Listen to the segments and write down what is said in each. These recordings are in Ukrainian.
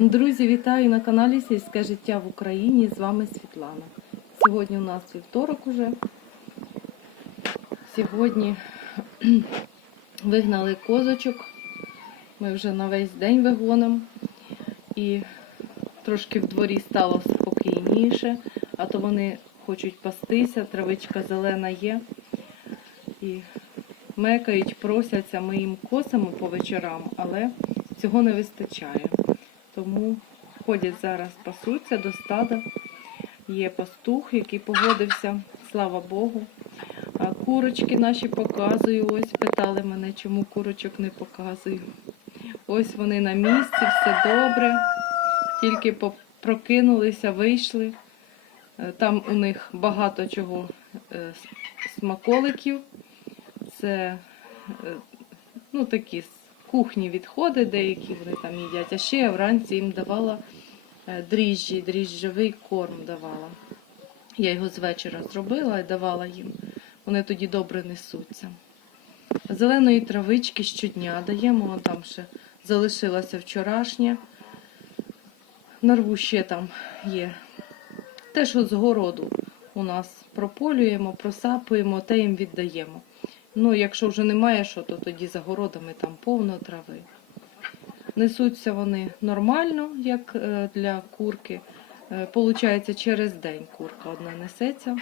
Друзі, вітаю на каналі Сільське життя в Україні. З вами Світлана. Сьогодні у нас вівторок уже. Сьогодні вигнали козочок. Ми вже на весь день вигонимо. І трошки в дворі стало спокійніше, а то вони хочуть пастися, травичка зелена є. І мекають, просяться, ми їм косимо по вечорам, але цього не вистачає. Тому ходять зараз, пасуться до стада. Є пастух, який погодився, слава Богу. А курочки наші показую. Ось питали мене, чому курочок не показую. Ось вони на місці, все добре. Тільки прокинулися, вийшли. Е, Там у них багато чого е, смаколиків. Це е, ну, такі кухні відходи, деякі вони там їдять. А ще я вранці їм давала е, дріжджі, дріжджовий корм давала. Я його з вечора зробила і давала їм. Вони тоді добре несуться. Зеленої травички щодня даємо, О, там ще залишилася вчорашня. Нарву ще там є. Те, що з городу у нас прополюємо, просапуємо, те їм віддаємо. Ну, якщо вже немає що, то тоді за городами там повно трави. Несуться вони нормально, як е, для курки. Е, Получається, через день курка одна несеться.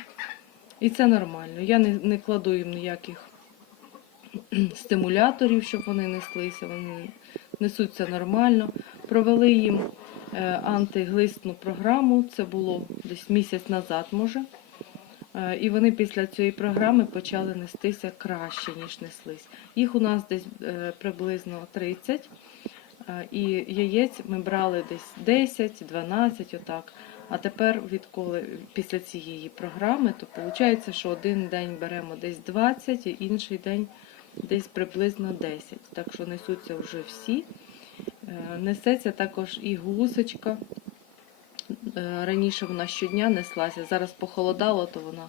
І це нормально. Я не, не кладу їм ніяких стимуляторів, щоб вони неслися. Вони несуться нормально. Провели їм е, антиглистну програму. Це було десь місяць назад, може. Е, І вони після цієї програми почали нестися краще, ніж неслись. Їх у нас десь е, приблизно 30. е, І яєць ми брали десь 10-12, отак. А тепер, відколи після цієї програми, то виходить, що один день беремо десь 20, а інший день десь приблизно 10. Так що несуться вже всі. Несеться також і гусочка. Е, Раніше вона щодня неслася, зараз похолодало, то вона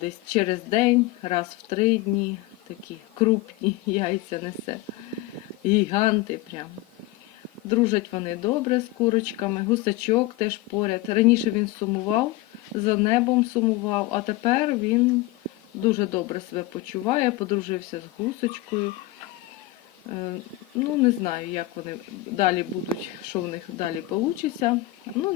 десь через день, раз в три дні, такі крупні яйця несе. Гіганти прямо. Дружать вони добре з курочками, гусачок теж поряд. Раніше він сумував, за небом сумував, а тепер він дуже добре себе почуває, подружився з гусочкою. Е, Ну, не знаю, як вони далі будуть, що в них далі вийде. Ну,